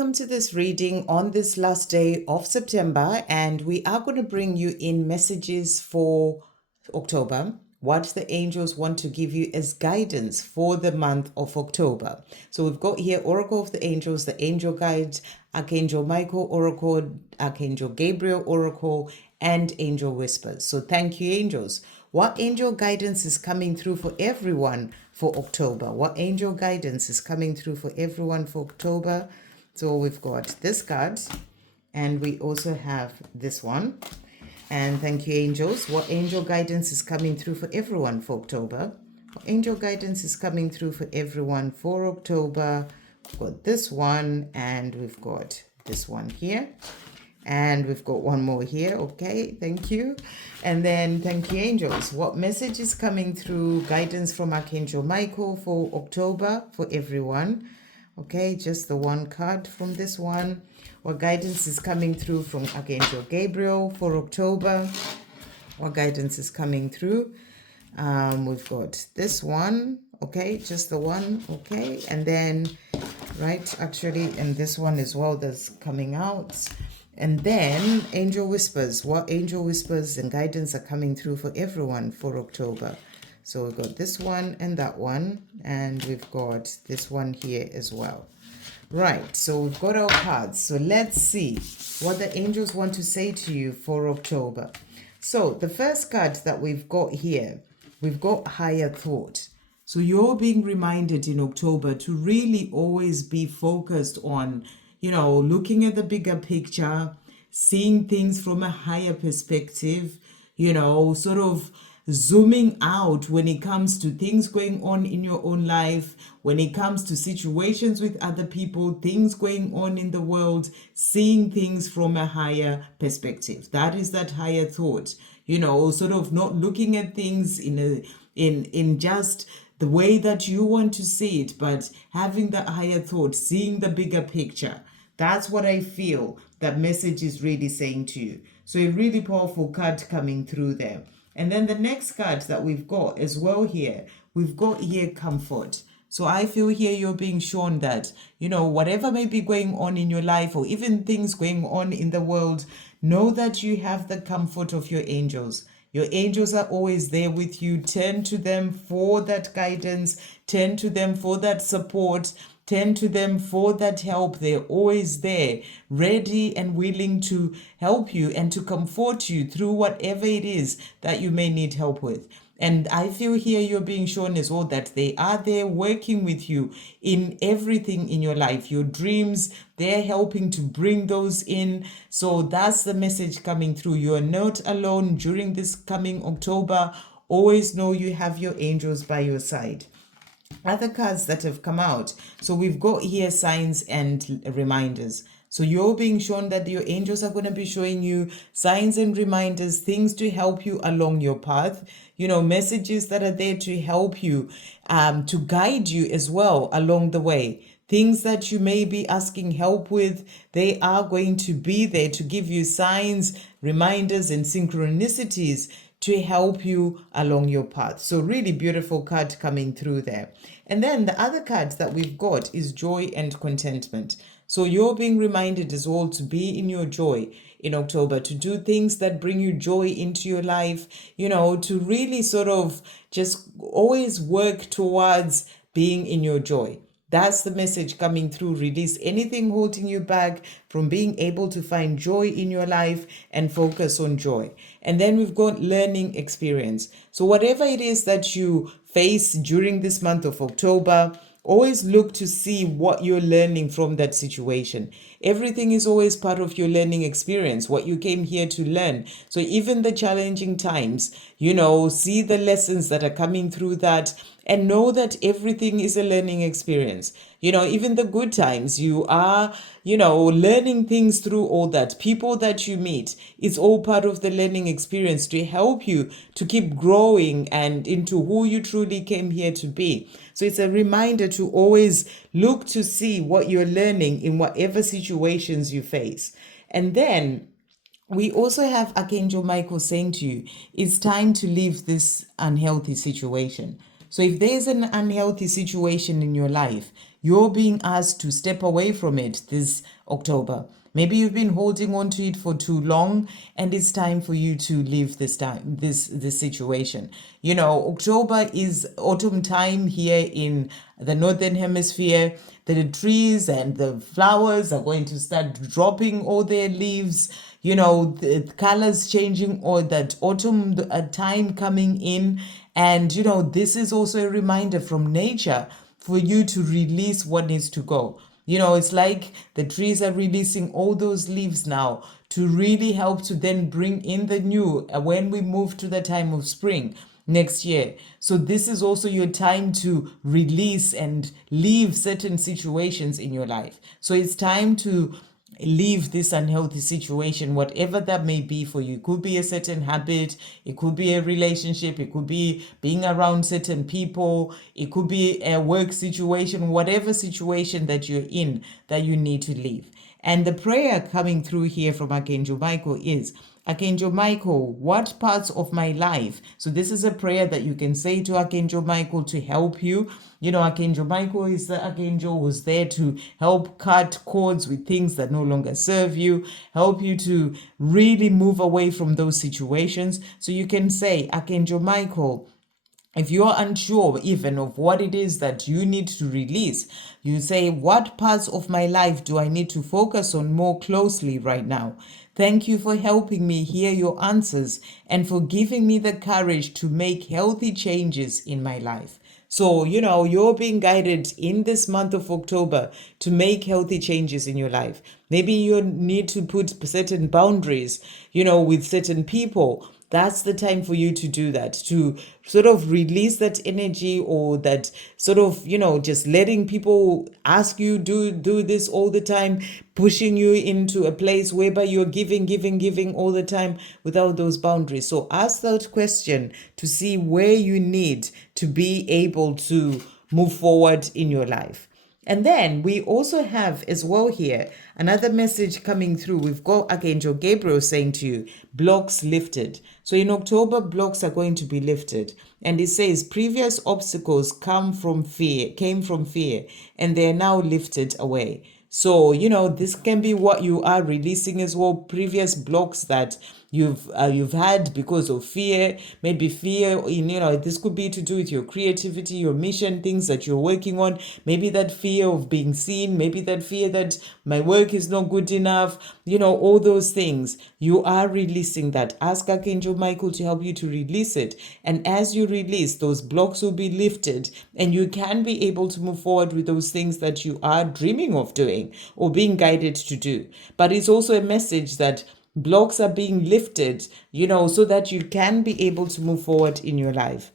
Welcome to this reading on this last day of September, and we are going to bring you in messages for October, what the angels want to give you as guidance for the month of October. So we've got here Oracle of the Angels, the Angel Guide, Archangel Michael Oracle, Archangel Gabriel Oracle, and Angel Whispers. So thank you, angels. What angel guidance is coming through for everyone for October? What angel guidance is coming through for everyone for October? So we've got this card, and we also have this one. And thank you, angels. What angel guidance is coming through for everyone for October? What angel guidance is coming through for everyone for October? We've got this one, and we've got this one here. And we've got one more here. Okay, thank you. And then thank you, angels. What message is coming through? Guidance from Archangel Michael for October for everyone. Okay, just the one card from this one. What guidance is coming through from Archangel Gabriel for October? What guidance is coming through? We've got this one. Okay, just the one. Okay, and then, right, actually, and this one as well that's coming out. And then Angel Whispers. What angel whispers and guidance are coming through for everyone for October? So we've got this one and that one, and we've got this one here as well. Right, so we've got our cards. So let's see what the angels want to say to you for October. So the first card that we've got here, we've got higher thought. So you're being reminded in October to really always be focused on, looking at the bigger picture, seeing things from a higher perspective, sort of zooming out when it comes to things going on in your own life, when it comes to situations with other people, things going on in the world, seeing things from a higher perspective. That is that higher thought, sort of not looking at things in just the way that you want to see it, but having that higher thought, seeing the bigger picture. That's what I feel that message is really saying to you. So a really powerful card coming through there. And then the next card that we've got as well here, we've got here comfort. So I feel here you're being shown that, whatever may be going on in your life or even things going on in the world, know that you have the comfort of your angels. Your angels are always there with you. Turn to them for that guidance. Turn to them for that support. Turn to them for that help. They're always there, ready and willing to help you and to comfort you through whatever it is that you may need help with. And I feel here you're being shown as well that they are there working with you in everything in your life. Your dreams, they're helping to bring those in. So that's the message coming through. You're not alone during this coming October. Always know you have your angels by your side. Other cards that have come out. So we've got here signs and reminders. So you're being shown that your angels are going to be showing you signs and reminders, things to help you along your path, messages that are there to help you, to guide you as well along the way. Things that you may be asking help with, they are going to be there to give you signs, reminders, and synchronicities to help you along your path. So really beautiful card coming through there. And then the other cards that we've got is joy and contentment. So you're being reminded as well to be in your joy in October, to do things that bring you joy into your life, to really sort of just always work towards being in your joy. That's the message coming through. Release anything holding you back from being able to find joy in your life and focus on joy. And then we've got learning experience. So whatever it is that you face during this month of October, always look to see what you're learning from that situation. Everything is always part of your learning experience, what you came here to learn. So even the challenging times, see the lessons that are coming through that, and know that everything is a learning experience. Even the good times, you are, learning things through all that. People that you meet, it's all part of the learning experience to help you to keep growing and into who you truly came here to be. So it's a reminder to always look to see what you're learning in whatever situations you face. And then we also have Archangel Michael saying to you, it's time to leave this unhealthy situation. So if there's an unhealthy situation in your life, you're being asked to step away from it this October. Maybe you've been holding on to it for too long, and it's time for you to leave this situation. October is autumn time here in the northern hemisphere. The trees and the flowers are going to start dropping all their leaves. The colors changing, or that autumn time coming in. And this is also a reminder from nature for you to release what needs to go. It's like the trees are releasing all those leaves now to really help to then bring in the new when we move to the time of spring next year. So this is also your time to release and leave certain situations in your life. So it's time to leave this unhealthy situation, whatever that may be for you. It could be a certain habit, it could be a relationship, it could be being around certain people, it could be a work situation, whatever situation that you're in that you need to leave. And the prayer coming through here from Archangel Michael is, Archangel Michael, what parts of my life? So this is a prayer that you can say to Archangel Michael to help you. Archangel Michael is the archangel who's there to help cut cords with things that no longer serve you, help you to really move away from those situations. So you can say, Archangel Michael, if you're unsure even of what it is that you need to release, you say, what parts of my life do I need to focus on more closely right now? Thank you for helping me hear your answers and for giving me the courage to make healthy changes in my life. So, you're being guided in this month of October to make healthy changes in your life. Maybe you need to put certain boundaries, with certain people. That's the time for you to do that, to sort of release that energy, or that sort of, just letting people ask you, do this all the time, pushing you into a place whereby you're giving all the time without those boundaries. So ask that question to see where you need to be able to move forward in your life. And then we also have as well here another message coming through. We've got Archangel Gabriel saying to you, blocks lifted. So in October, blocks are going to be lifted. And it says previous obstacles came from fear, and they're now lifted away. So, this can be what you are releasing as well, previous blocks that you've had because of fear. Maybe fear in, this could be to do with your creativity, your mission, things that you're working on. Maybe that fear of being seen, maybe that fear that my work is not good enough, all those things. You are releasing that. Ask Archangel Michael to help you to release it. And as you release, those blocks will be lifted, and you can be able to move forward with those things that you are dreaming of doing or being guided to do. But it's also a message that blocks are being lifted, so that you can be able to move forward in your life.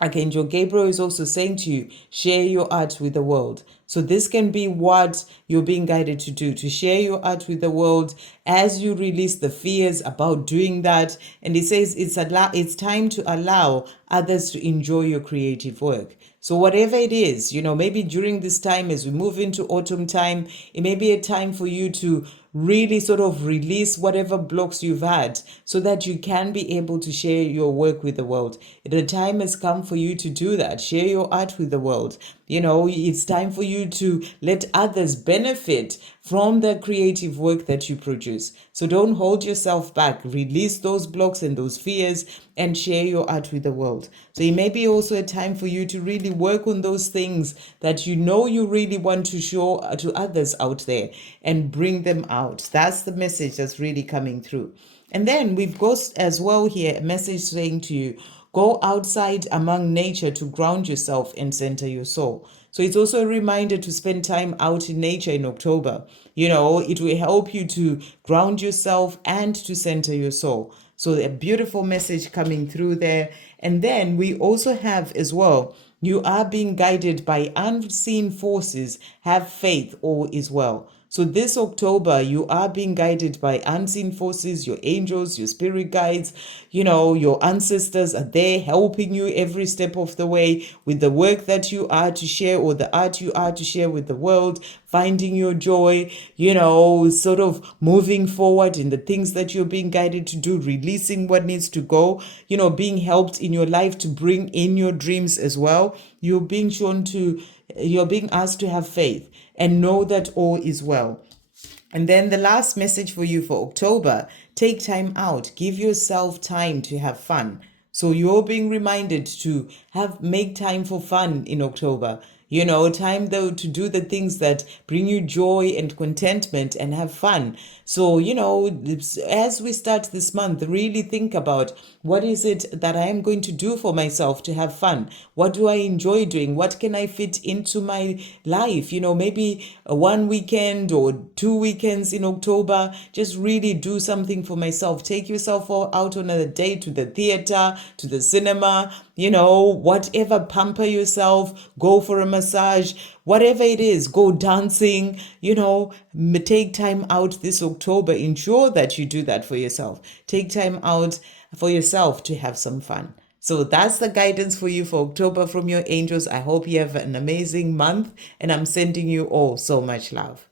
Archangel Gabriel is also saying to you, share your art with the world. So this can be what you're being guided to do, to share your art with the world as you release the fears about doing that. And it says it's time to allow others to enjoy your creative work. So whatever it is, maybe during this time as we move into autumn time, it may be a time for you to really sort of release whatever blocks you've had so that you can be able to share your work with the world. The time has come for you to do that. Share your art with the world. It's time for you to let others benefit from the creative work that you produce. So don't hold yourself back. Release those blocks and those fears and share your art with the world. So it may be also a time for you to really work on those things that you really want to show to others out there and bring them out. That's the message that's really coming through. And then we've got as well here a message saying to you, go outside among nature to ground yourself and center your soul. So it's also a reminder to spend time out in nature in October. It will help you to ground yourself and to center your soul. So a beautiful message coming through there. And then we also have as well, you are being guided by unseen forces. Have faith, all is well. So this October, you are being guided by unseen forces, your angels, your spirit guides, your ancestors are there helping you every step of the way with the work that you are to share, or the art you are to share with the world, finding your joy, sort of moving forward in the things that you're being guided to do, releasing what needs to go, being helped in your life to bring in your dreams as well. You're being asked to have faith and know that all is well. And then the last message for you for October: take time out, give yourself time to have fun. So you're being reminded to make time for fun in October. Time though to do the things that bring you joy and contentment and have fun. So, as we start this month, really think about, what is it that I am going to do for myself to have fun? What do I enjoy doing? What can I fit into my life? Maybe one weekend or 2 weekends in October, just really do something for myself. Take yourself out on a date, to the theater, to the cinema, whatever, pamper yourself, go for a massage, whatever it is, go dancing, take time out this October. Ensure that you do that for yourself. Take time out for yourself to have some fun. So that's the guidance for you for October from your angels. I hope you have an amazing month, and I'm sending you all so much love.